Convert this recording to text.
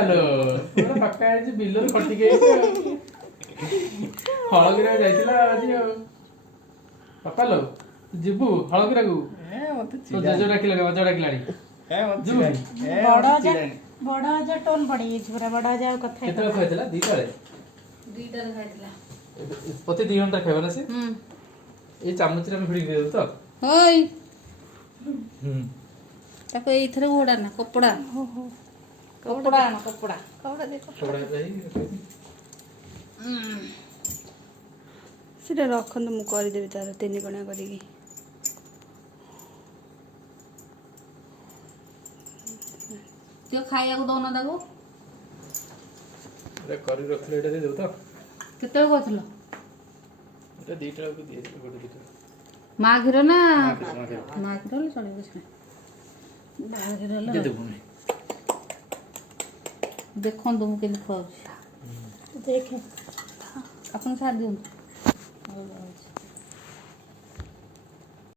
मालो पूरा पक्का है जे बिल्लो खटी गई हळगिरा जाइतिला आज पप्पा लो जिबू हळगिरा को तो जजो डाकिला मजा डाकिलानी बड़ा जा टोन पड़ी पूरा बड़ा जा कथा केतला खाइतला दीटाले खाइतला पते 2 घंटा खाइबा ना से ए चामच रे भिड़ी गयो तो होय ताको एथरे ओडा ना कपड़ा कपड़ा ना कपड़ा कपड़ा देखो कपड़ा रही सीधा रखन तो मु कर देबी तार 3 गणा करिकी त्यो खाइया को दोना दागो रे करी रखले एटा दे दो तो केते कोथलो एटा दीटा को दिए गोटे दीटा माघिर ना माघिर ले चले कुछ माघिर ले दे दे देखो तुम के लिखो देख अपन साथ दियो